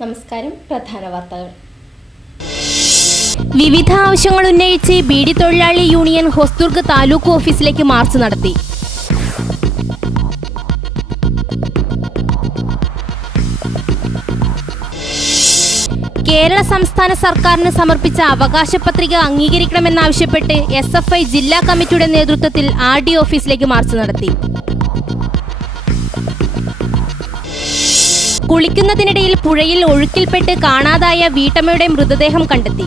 നമസ്കാരം. പ്രധാന വാർത്തകൾ. വിവിധ ആവശ്യങ്ങൾ ഉന്നയിച്ച് ബീഡി തൊഴിലാളി യൂണിയൻ ഹൊസ്ദുർഗ് താലൂക്ക് ഓഫീസിലേക്ക് മാർച്ച് നടത്തി. കേരള സംസ്ഥാന സർക്കാരിന് സമർപ്പിച്ച അവകാശ പത്രിക അംഗീകരിക്കണമെന്നാവശ്യപ്പെട്ട് SFI ജില്ലാ കമ്മിറ്റിയുടെ നേതൃത്വത്തിൽ RD ഓഫീസിലേക്ക് മാർച്ച് നടത്തി. കുളിക്കുന്നതിനിടയിൽ പുഴയിൽ ഒഴുക്കിൽപ്പെട്ട് കാണാതായ വീട്ടമ്മയുടെ മൃതദേഹം കണ്ടെത്തി.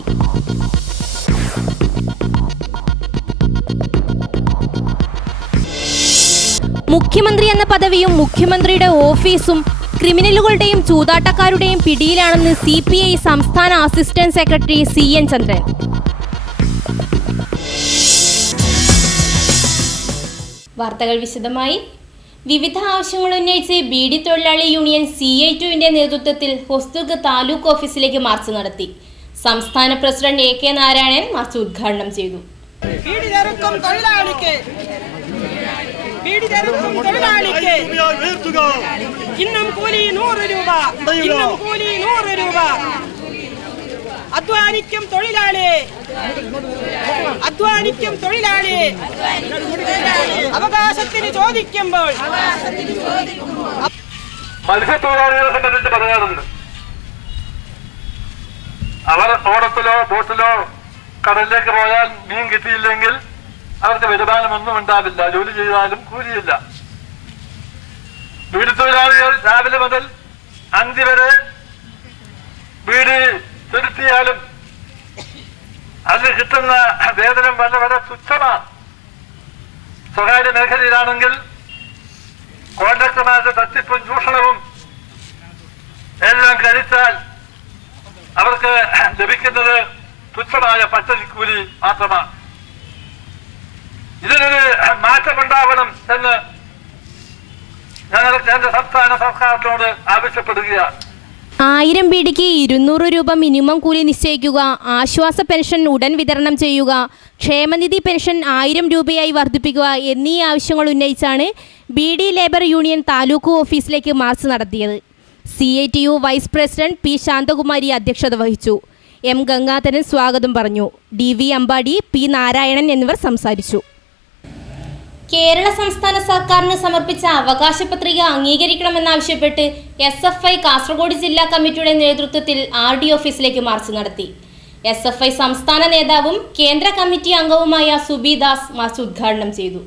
മുഖ്യമന്ത്രി എന്ന പദവിയും മുഖ്യമന്ത്രിയുടെ ഓഫീസും ക്രിമിനലുകളുടെയും ചൂതാട്ടക്കാരുടെയും പിടിയിലാണെന്ന് CPI സംസ്ഥാന അസിസ്റ്റന്റ് സെക്രട്ടറി CN ചന്ദ്രൻ. വാർത്തകൾ വിശദമായി. വിവിധ ആവശ്യങ്ങൾ ഉന്നയിച്ച് ബീഡി തൊഴിലാളി യൂണിയൻ CI2വിന്റെ നേതൃത്വത്തിൽ ഹൊസ്ദുർഗ് താലൂക്ക് ഓഫീസിലേക്ക് മാർച്ച് നടത്തി. സംസ്ഥാന പ്രസിഡന്റ് AK നാരായണൻ മാർച്ച് ഉദ്ഘാടനം ചെയ്തു. അധ്വാനിക്കും തൊഴിലാളി അവകാശത്തിന് ചോദിക്കുമ്പോൾ മത്സ്യത്തൊഴിലാളികളെ സംബന്ധിച്ച് പറയാറുണ്ട്. അവർ ഓടത്തിലോ ബോട്ടിലോ കടലിലേക്ക് പോയാൽ മീൻ കിട്ടിയില്ലെങ്കിൽ അവർക്ക് വരുമാനമൊന്നും ഉണ്ടാവില്ല. ജോലി ചെയ്താലും കൂലിയില്ല. വീട് തൊഴിലാളികൾ രാവിലെ മുതൽ 5 വരെ വീട് തിരുത്തിയാലും അതിന് കിട്ടുന്ന വേതനം വളരെ തുച്ഛമാണ്. സ്വകാര്യ മേഖലയിലാണെങ്കിൽ കോൺട്രാക്ടർമാരുടെ തട്ടിപ്പും ചൂഷണവും എല്ലാം കഴിച്ചാൽ അവർക്ക് ലഭിക്കുന്നത് തുച്ഛമായ പച്ചക്കൂലി മാത്രമാണ്. ഇതിനൊരു മാറ്റമുണ്ടാവണം എന്ന് ഞങ്ങൾ കേന്ദ്ര സംസ്ഥാന സർക്കാരിനോട് ആവശ്യപ്പെടുകയാണ്. 1000 ബീഡിക്ക് 200 രൂപ മിനിമം കൂലി നിശ്ചയിക്കുക, ആശ്വാസ പെൻഷൻ ഉടൻ വിതരണം ചെയ്യുക, ക്ഷേമനിധി പെൻഷൻ 1000 രൂപയായി വർദ്ധിപ്പിക്കുക എന്നീ ആവശ്യങ്ങൾ ഉന്നയിച്ചാണ് ബീഡി ലേബർ യൂണിയൻ താലൂക്ക് ഓഫീസിലേക്ക് മാർച്ച് നടത്തിയത്. CITU vice president P Shanthakumari അധ്യക്ഷത വഹിച്ചു. M ഗംഗാധരൻ സ്വാഗതം പറഞ്ഞു. DV അമ്പാടി, P നാരായണൻ എന്നിവർ സംസാരിച്ചു. കേരള സംസ്ഥാന സർക്കാരിന് സമർപ്പിച്ച അവകാശ പത്രിക അംഗീകരിക്കണമെന്നാവശ്യപ്പെട്ട് SFI കാസർഗോഡ് ജില്ലാ കമ്മിറ്റിയുടെ നേതൃത്വത്തിൽ RD ഓഫീസിലേക്ക് മാർച്ച് നടത്തി. SFI സംസ്ഥാന നേതാവും കേന്ദ്ര കമ്മിറ്റി അംഗവുമായ സുബി ദാസ് മാർച്ച് ഉദ്ഘാടനം ചെയ്തു.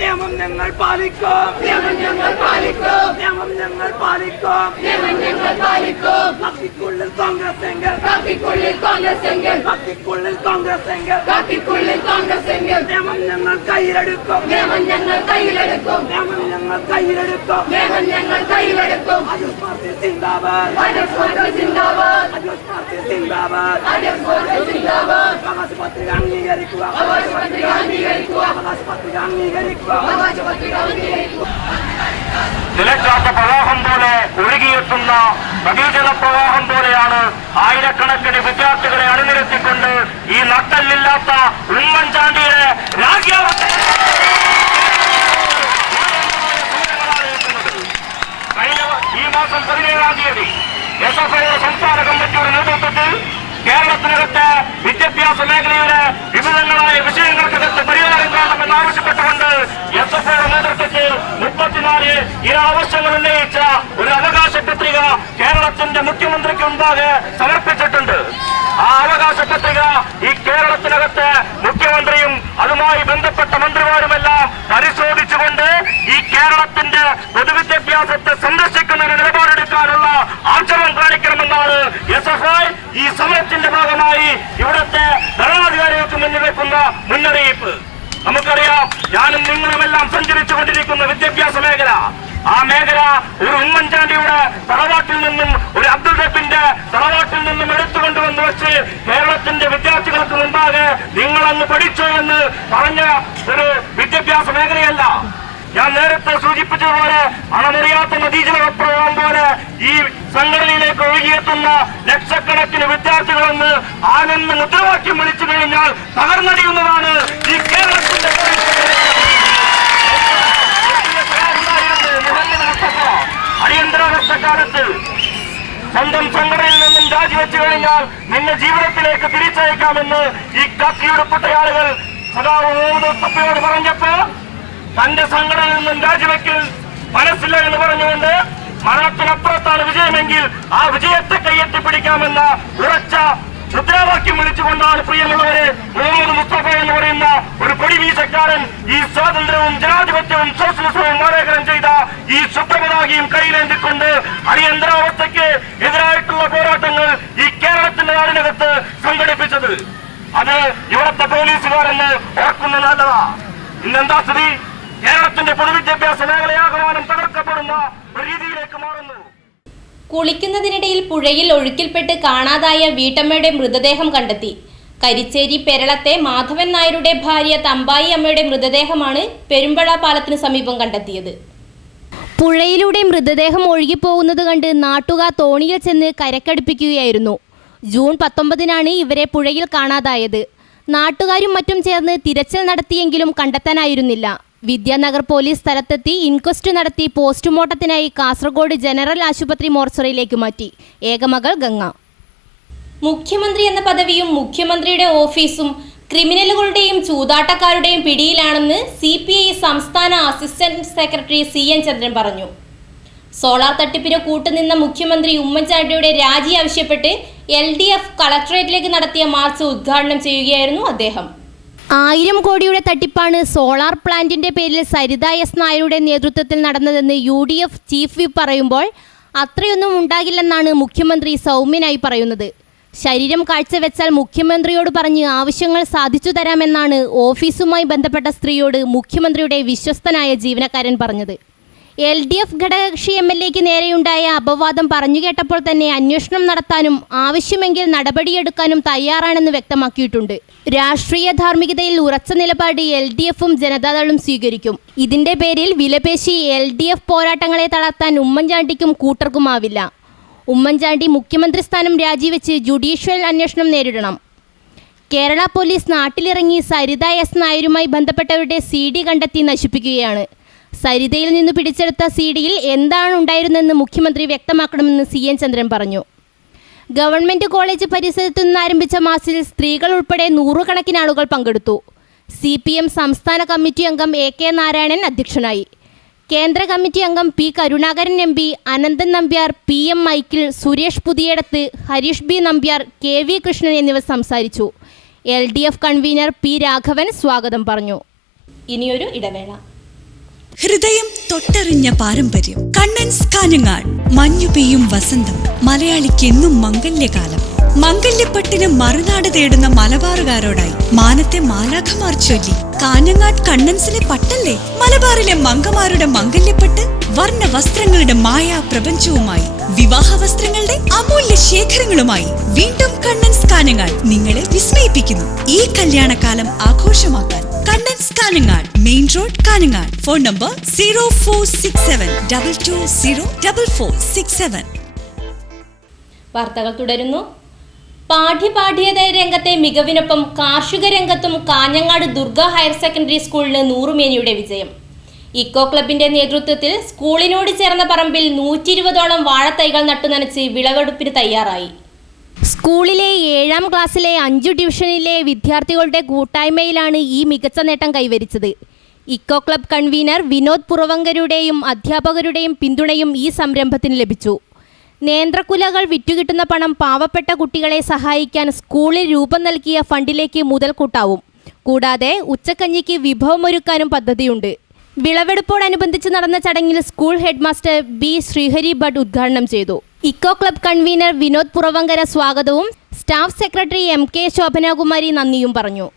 നിയമം ഞങ്ങൾ പാലിക്കും. നിയമം ഞങ്ങൾ കയ്യിലെടുക്കും. നിലക്കാത്ത പ്രവാഹം പോലെ ഒഴുകിയെത്തുന്ന നദീജല പ്രവാഹം പോലെയാണ് ആയിരക്കണക്കിന് വിദ്യാർത്ഥികളെ അണിനിരത്തിക്കൊണ്ട് ഈ നട്ടല്ലില്ലാത്ത ഉമ്മൻചാണ്ടിയുടെ ഈ മാസം 17-ാം തീയതി SFI സംസ്ഥാന കമ്മിറ്റിയുടെ നേതൃത്വത്തിൽ കേരളത്തിനകത്ത് വിദ്യാഭ്യാസ മേഖലയിലെ വിവിധങ്ങളായ വിഷയങ്ങൾക്കകത്ത് പരിഹാരം കാണണമെന്നാവശ്യപ്പെട്ടുകൊണ്ട് SFI നേതൃത്വത്തിൽ 34 ആവശ്യങ്ങൾ ഉന്നയിച്ച ഒരു അവകാശ പത്രിക കേരളത്തിന്റെ മുഖ്യമന്ത്രിക്ക് മുമ്പാകെ സമർപ്പിച്ചിട്ടുണ്ട്. ആ അവകാശ പത്രിക ഈ കേരളത്തിനകത്ത് മുഖ്യമന്ത്രിയും അതുമായി ബന്ധപ്പെട്ട മന്ത്രിമാരുമെല്ലാം പരിശോധിച്ചുകൊണ്ട് ഈ കേരളത്തിന്റെ പൊതുവിദ്യാഭ്യാസത്തെ സംരക്ഷിക്കുന്നതിന് നിലപാടെടുക്കാനുള്ള ആർജവം കാണിക്കണമെന്നാണ് SFI ഈ സമരത്തിന്റെ ഭാഗമായി ഇവിടുത്തെ ഭരണാധികാരികൾക്ക് മുന്നിൽ വെക്കുന്ന മുന്നറിയിപ്പ്. നമുക്കറിയാം, ഞാനും നിങ്ങളുമെല്ലാം സഞ്ചരിച്ചുകൊണ്ടിരിക്കുന്ന വിദ്യാഭ്യാസ മേഖല, ആ മേഖല ഒരു ഉമ്മൻചാണ്ടിയുടെ തറവാട്ടിൽ നിന്നും ഒരു അബ്ദുൾ റബ്ബിന്റെ തറവാട്ടിൽ നിന്നും എടുത്തുകൊണ്ടുവന്ന് വെച്ച് കേരളത്തിന്റെ വിദ്യാർത്ഥികൾക്ക് മുമ്പാകെ നിങ്ങളന്ന് പഠിച്ചോ എന്ന് പറഞ്ഞ ഒരു വിദ്യാഭ്യാസ മേഖലയല്ല. ഞാൻ നേരത്തെ സൂചിപ്പിച്ചതുപോലെ അണമുറിയാത്ത നദീജല പ്രവാഹം പോലെ ഈ സംഘടന തകർന്നടിയുന്നതാണ് ഈ കേരളത്തിന്റെ അടിയന്തരാവസ്ഥക്കാലത്ത് സ്വന്തം സംഘടനയിൽ നിന്നും രാജിവെച്ചു കഴിഞ്ഞാൽ നിന്നെ ജീവിതത്തിലേക്ക് തിരിച്ചയക്കാമെന്ന് ഈ കാക്കിയുടപ്പെട്ട ആളുകൾ സദാവ് മുഹമ്മദ് പറഞ്ഞപ്പോ തന്റെ സംഘടനയിൽ നിന്നും രാജിവെക്കൽ മനസ്സില്ല എന്ന് പറഞ്ഞുകൊണ്ട് മരണത്തിനപ്പുറത്താണ് വിജയമെങ്കിൽ ആ വിജയത്തെ കൈയെത്തിപ്പിടിക്കാമെന്ന ഉറച്ച മുദ്രാവാക്യം വിളിച്ചുകൊണ്ടാണ് പ്രിയമുള്ളവരെ മുഹമ്മദ് മുസ്തഫ എന്ന് പറയുന്ന ഒരു കൊടിവീശക്കാരൻ ഈ സ്വാതന്ത്ര്യവും ജനാധിപത്യവും സോഷ്യലിസവും ആലേഖനം ചെയ്ത ഈ സുപ്രപതാകിയും കയ്യിലേന്തിക്കൊണ്ട് അടിയന്തരാവസ്ഥയ്ക്ക് എതിരായിട്ടുള്ള പോരാട്ടങ്ങൾ ഈ കേരളത്തിന്റെ നാടിനകത്ത് സംഘടിപ്പിച്ചത്. അത് ഇവിടുത്തെ പോലീസുകാരെന്ന് ഓർക്കുന്ന നല്ലതാ. ഇന്നെന്താ സ്ഥിതി? കേരളത്തിന്റെ പൊതുവിദ്യാഭ്യാസ മേഖലയാകമാനം തകർക്കപ്പെടുന്ന ഒരു രീതിയിലേക്ക് മാറുന്നു. കുളിക്കുന്നതിനിടയിൽ പുഴയിൽ ഒഴുക്കിൽപ്പെട്ട് കാണാതായ വീട്ടമ്മയുടെ മൃതദേഹം കണ്ടെത്തി. കരിച്ചേരി പെരളത്തെ മാധവൻ നായരുടെ ഭാര്യ തമ്പായി അമ്മയുടെ മൃതദേഹമാണ് പെരുമ്പഴ പാലത്തിന് സമീപം കണ്ടെത്തിയത്. പുഴയിലൂടെ മൃതദേഹം ഒഴുകിപ്പോകുന്നത് കണ്ട് നാട്ടുകാർ തോണിയിൽ ചെന്ന് കരക്കടുപ്പിക്കുകയായിരുന്നു. ജൂൺ 19-നാണ് ഇവരെ പുഴയിൽ കാണാതായത്. നാട്ടുകാരും മറ്റും ചേർന്ന് തിരച്ചിൽ നടത്തിയെങ്കിലും കണ്ടെത്താനായിരുന്നില്ല. വിദ്യാനഗർ പോലീസ് സ്ഥലത്തെത്തി ഇൻക്വസ്റ്റ് നടത്തി പോസ്റ്റ്മോർട്ടത്തിനായി കാസർഗോഡ് ജനറൽ ആശുപത്രി മോർച്ചറിയിലേക്ക് മാറ്റി. ഏകമകൾ ഗംഗ. മുഖ്യമന്ത്രി എന്ന പദവിയും മുഖ്യമന്ത്രിയുടെ ഓഫീസും ക്രിമിനലുകളുടെയും ചൂതാട്ടക്കാരുടെയും പിടിയിലാണെന്ന് CPI സംസ്ഥാന അസിസ്റ്റന്റ് സെക്രട്ടറി CN ചന്ദ്രൻ പറഞ്ഞു. സോളാർ തട്ടിപ്പിന് കൂട്ടുനിന്ന മുഖ്യമന്ത്രി ഉമ്മൻചാണ്ടിയുടെ രാജി ആവശ്യപ്പെട്ട് LDF കളക്ടറേറ്റിലേക്ക് നടത്തിയ മാർച്ച് ഉദ്ഘാടനം ചെയ്യുകയായിരുന്നു അദ്ദേഹം. 1000 കോടിയുടെ തട്ടിപ്പാണ് സോളാർ പ്ലാന്റിന്റെ പേരിൽ സരിത S നായരുടെ നേതൃത്വത്തിൽ നടന്നതെന്ന് UDF ചീഫ് വിപ്പ് പറയുമ്പോൾ അത്രയൊന്നും ഉണ്ടാകില്ലെന്നാണ് മുഖ്യമന്ത്രി സൗമ്യനായി പറയുന്നത്. ശരീരം കാഴ്ചവെച്ചാൽ മുഖ്യമന്ത്രിയോട് പറഞ്ഞ് ആവശ്യങ്ങൾ സാധിച്ചു തരാമെന്നാണ് ഓഫീസുമായി ബന്ധപ്പെട്ട സ്ത്രീയോട് മുഖ്യമന്ത്രിയുടെ വിശ്വസ്തനായ ജീവനക്കാരൻ പറഞ്ഞത്. LDF ഘടകകക്ഷി MLAക്ക് നേരെയുണ്ടായ അപവാദം പറഞ്ഞു കേട്ടപ്പോൾ തന്നെ അന്വേഷണം നടത്താനും ആവശ്യമെങ്കിൽ നടപടിയെടുക്കാനും തയ്യാറാണെന്ന് വ്യക്തമാക്കിയിട്ടുണ്ട്. രാഷ്ട്രീയ ധാർമ്മികതയിൽ ഉറച്ച നിലപാട് LDFും ജനതാദളും സ്വീകരിക്കും. ഇതിന്റെ പേരിൽ വിലപേശി LDF പോരാട്ടങ്ങളെ തളർത്താൻ ഉമ്മൻചാണ്ടിക്കും കൂട്ടർക്കുമാവില്ല. ഉമ്മൻചാണ്ടി മുഖ്യമന്ത്രി സ്ഥാനം രാജിവെച്ച് ജുഡീഷ്യൽ അന്വേഷണം നേരിടണം. കേരള പോലീസ് നാട്ടിലിറങ്ങി സരിത S നായരുമായി ബന്ധപ്പെട്ടവരുടെ CD കണ്ടെത്തി നശിപ്പിക്കുകയാണ്. സരിതയിൽ നിന്ന് പിടിച്ചെടുത്ത CDയിൽ എന്താണ് ഉണ്ടായിരുന്നെന്ന് മുഖ്യമന്ത്രി വ്യക്തമാക്കണമെന്ന് CN ചന്ദ്രൻ പറഞ്ഞു. ഗവൺമെൻറ് കോളേജ് പരിസരത്തു നിന്ന് ആരംഭിച്ച മാർച്ചിൽ സ്ത്രീകൾ ഉൾപ്പെടെ 100 കണക്കിന് ആളുകൾ പങ്കെടുത്തു. CPM സംസ്ഥാന കമ്മിറ്റി അംഗം AK നാരായണൻ അധ്യക്ഷനായി. കേന്ദ്ര കമ്മിറ്റി അംഗം P Karunakaran MP, Ananthan Nambiar, PM Michael, Suresh Puthiyadath, Harish B Nambiar, KV Krishnan എന്നിവർ സംസാരിച്ചു. LDF കൺവീനർ P രാഘവൻ സ്വാഗതം പറഞ്ഞു. ഇനിയൊരു ഇടവേള. ഹൃദയം തൊട്ടറിഞ്ഞ പാരമ്പര്യം. കണ്ണൻസ് കാഞ്ഞങ്ങാട്. മഞ്ഞു പെയ്യും വസന്തം. മലയാളിക്ക് എന്നും മംഗല്യകാലം. മംഗല്യപ്പട്ടിന് മറുനാട് തേടുന്ന മലബാറുകാരോടായി മാനത്തെ മാലാഖമാർ ചൊല്ലി. കാഞ്ഞങ്ങാട് കണ്ണൻസിലെ പട്ടല്ലേ? മലബാറിലെ മംഗമാരുടെ മംഗല്യപ്പട്ട് വർണ്ണ വസ്ത്രങ്ങളുടെ മായാ പ്രപഞ്ചവുമായി, വിവാഹ വസ്ത്രങ്ങളുടെ അമൂല്യ ശേഖരങ്ങളുമായി വീണ്ടും കണ്ണൻസ് കാഞ്ഞങ്ങാട് നിങ്ങളെ വിസ്മയിപ്പിക്കുന്നു. ഈ കല്യാണകാലം ആഘോഷമാക്കാൻ Kannan's Kanhangad, main road, Kanhangad. Phone number 0467220467. വാർത്തകൾ തുടരുന്നു. പാഠ്യേതര രംഗത്തെ മികവിനൊപ്പം കാർഷിക രംഗത്തും കാഞ്ഞങ്ങാട് ദുർഗ ഹയർ സെക്കൻഡറി സ്കൂളിന് 100 മേനിയുടെ വിജയം. ഇക്കോ ക്ലബിന്റെ നേതൃത്വത്തിൽ സ്കൂളിനോട് ചേർന്ന പറമ്പിൽ 120ഓളം വാഴത്തൈകൾ നട്ടുനനച്ച് വിളവെടുപ്പിന് തയ്യാറായി. സ്കൂളിലെ 7ാം ക്ലാസ്സിലെ 5 ഡിവിഷനിലെ വിദ്യാർത്ഥികളുടെ കൂട്ടായ്മയിലാണ് ഈ മികച്ച നേട്ടം കൈവരിച്ചത്. ഇക്കോ ക്ലബ് കൺവീനർ വിനോദ് പുറവങ്കരുടെയും അധ്യാപകരുടെയും പിന്തുണയും ഈ സംരംഭത്തിന് ലഭിച്ചു. നേന്ത്രക്കുലകൾ വിറ്റുകിട്ടുന്ന പണം പാവപ്പെട്ട കുട്ടികളെ സഹായിക്കാൻ സ്കൂളിൽ രൂപം നൽകിയ ഫണ്ടിലേക്ക് മുതൽക്കൂട്ടാവും. കൂടാതെ ഉച്ചക്കഞ്ഞിക്ക് വിഭവമൊരുക്കാനും പദ്ധതിയുണ്ട്. വിളവെടുപ്പോടനുബന്ധിച്ച് നടന്ന ചടങ്ങിൽ school headmaster B Sreehari Bhat ഉദ്ഘാടനം ചെയ്തു. Eco club convener Vinod Puravankara സ്വാഗതവും സ്റ്റാഫ് സെക്രട്ടറി MK ശോഭനാകുമാരി നന്ദിയും പറഞ്ഞു.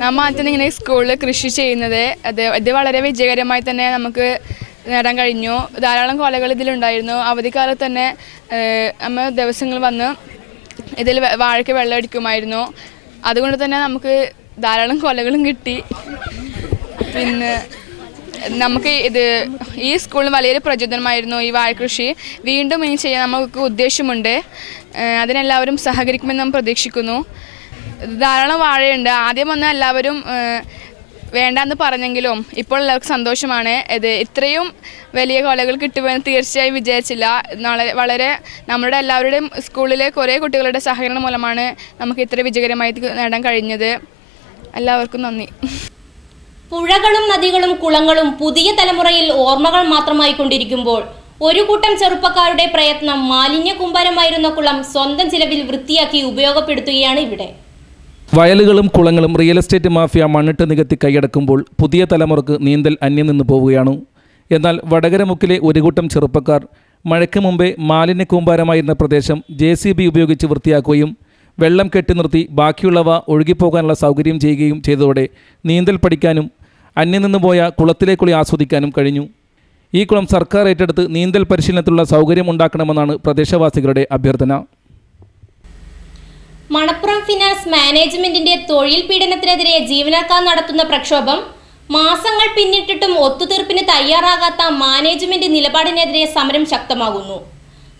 നമ്മൾ ആദ്യം ഇങ്ങനെ സ്കൂളിൽ കൃഷി ചെയ്യുന്നത് ഇത് വളരെ വിജയകരമായി തന്നെ നമുക്ക് നേടാൻ കഴിഞ്ഞു. ധാരാളം കൊലകൾ ഇതിലുണ്ടായിരുന്നു. അവധിക്കാലത്ത് തന്നെ നമ്മൾ ദിവസങ്ങൾ വന്ന് ഇതിൽ വാഴയ്ക്ക് വെള്ളം അടിക്കുമായിരുന്നു. അതുകൊണ്ട് തന്നെ നമുക്ക് ധാരാളം കൊലകളും കിട്ടി. പിന്നെ നമുക്ക് ഈ സ്കൂളിൽ വലിയൊരു പ്രചോദനമായിരുന്നു ഈ വാഴകൃഷി. വീണ്ടും ഇനി ചെയ്യാൻ നമുക്ക് ഉദ്ദേശമുണ്ട്. അതിനെല്ലാവരും സഹകരിക്കുമെന്ന് നാം പ്രതീക്ഷിക്കുന്നു. ധാരാളം വാഴയുണ്ട്. ആദ്യം വന്ന എല്ലാവരും വേണ്ടാന്ന് പറഞ്ഞെങ്കിലും ഇപ്പോൾ എല്ലാവർക്കും സന്തോഷമാണ്. ഇത്രയും വലിയ കൊലകൾ കിട്ടുമെന്ന് തീർച്ചയായും വിചാരിച്ചില്ല. വളരെ നമ്മുടെ എല്ലാവരുടെയും സ്കൂളിലെ കുറേ കുട്ടികളുടെ സഹകരണം മൂലമാണ് നമുക്ക് ഇത്ര വിജയകരമായി നേടാൻ കഴിഞ്ഞത്. എല്ലാവർക്കും നന്ദി. പുഴകളും നദികളും കുളങ്ങളും പുതിയ തലമുറയിൽ ഓർമ്മകൾ മാത്രമായി കൊണ്ടിരിക്കുമ്പോൾ ഒരു കൂട്ടം ചെറുപ്പക്കാരുടെ പ്രയത്നം മാലിന്യ കൂമ്പാരമായിരുന്ന കുളം സ്വന്തം ചിലവിൽ വൃത്തിയാക്കി ഉപയോഗപ്പെടുത്തുകയാണ് ഇവിടെ. വയലുകളും കുളങ്ങളും റിയൽ എസ്റ്റേറ്റ് മാഫിയ മണ്ണിട്ട് നികത്തി കൈയടക്കുമ്പോൾ പുതിയ തലമുറക്ക് നീന്തൽ അന്യം നിന്ന് പോവുകയാണ്. എന്നാൽ വടകരമുക്കിലെ ഒരു കൂട്ടം ചെറുപ്പക്കാർ മഴയ്ക്ക് മുമ്പേ മാലിന്യ കൂമ്പാരമായിരുന്ന പ്രദേശം JCB ഉപയോഗിച്ച് വൃത്തിയാക്കുകയും വെള്ളം കെട്ടി നിർത്തി ബാക്കിയുള്ളവ ഒഴുകിപ്പോകാനുള്ള സൗകര്യം ചെയ്യുകയും ചെയ്തതോടെ നീന്തൽ പഠിക്കാനും അന്യം നിന്നുപോയ കുളത്തിലെ കുളി ആസ്വദിക്കാനും കഴിഞ്ഞു. ഈ കുളം സർക്കാർ ഏറ്റെടുത്ത് നീന്തൽ പരിശീലനത്തിലുള്ള സൗകര്യം ഉണ്ടാക്കണമെന്നാണ് പ്രദേശവാസികളുടെ അഭ്യർത്ഥന. മണപ്പുറം ഫിനാൻസ് മാനേജ്മെന്റിന്റെ തൊഴിൽ പീഡനത്തിനെതിരെ ജീവനക്കാർ നടത്തുന്ന പ്രക്ഷോഭം മാസങ്ങൾ പിന്നിട്ടിട്ടും ഒത്തുതീർപ്പിന് തയ്യാറാകാത്ത മാനേജ്മെന്റ് നിലപാടിനെതിരെ സമരം ശക്തമാകുന്നു.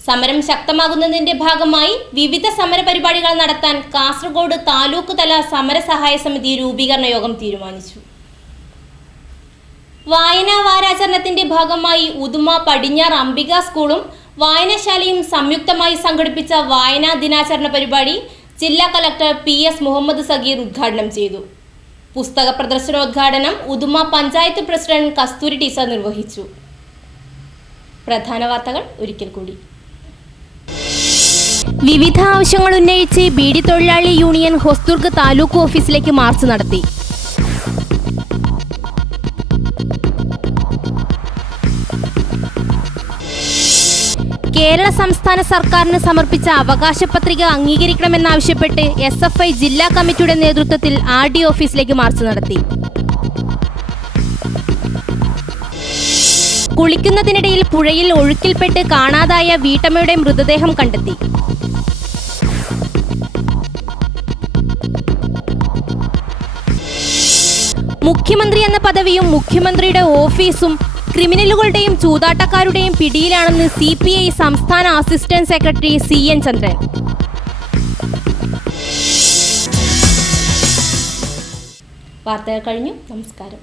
സമരം ശക്തമാകുന്നതിന്റെ ഭാഗമായി വിവിധ സമരപരിപാടികൾ നടത്താൻ കാസർഗോഡ് താലൂക്ക് തല സമരസഹായ സമിതി രൂപീകരണ യോഗം തീരുമാനിച്ചു. വായനാ വാരാചരണത്തിന്റെ ഭാഗമായി ഉദുമ പടിഞ്ഞാർ അംബിക സ്കൂളും വായനശാലയും സംയുക്തമായി സംഘടിപ്പിച്ച വായനാ ദിനാചരണ പരിപാടി ജില്ലാ കളക്ടർ PS മുഹമ്മദ് സഗീർ ഉദ്ഘാടനം ചെയ്തു. പുസ്തക പ്രദർശനോദ്ഘാടനം ഉദുമ പഞ്ചായത്ത് പ്രസിഡന്റ് കസ്തൂരി ടീച്ചർ നിർവഹിച്ചു. പ്രധാന വാർത്തകൾ ഒരിക്കൽ കൂടി. വിവിധ ആവശ്യങ്ങൾ ഉന്നയിച്ച് ബീഡി തൊഴിലാളി യൂണിയൻ ഹൊസ്ദുർഗ് താലൂക്ക് ഓഫീസിലേക്ക് മാർച്ച് നടത്തി. കേരള സംസ്ഥാന സർക്കാരിന് സമർപ്പിച്ച അവകാശ പത്രിക അംഗീകരിക്കണമെന്നാവശ്യപ്പെട്ട് SFI ജില്ലാ കമ്മിറ്റിയുടെ നേതൃത്വത്തിൽ RD ഓഫീസിലേക്ക് മാർച്ച് നടത്തി. കുളിക്കുന്നതിനിടയിൽ പുഴയിൽ ഒഴുക്കിൽപ്പെട്ട് കാണാതായ വീട്ടമ്മയുടെ മൃതദേഹം കണ്ടെത്തി. മുഖ്യമന്ത്രി എന്ന പദവിയും മുഖ്യമന്ത്രിയുടെ ഓഫീസും ക്രിമിനലുകളുടെയും ചൂതാട്ടക്കാരുടെയും പിടിയിലാണെന്ന് CPI സംസ്ഥാന അസിസ്റ്റന്റ് സെക്രട്ടറി CN ചന്ദ്രൻ. വാർത്തകൾ കഴിഞ്ഞു. നമസ്കാരം.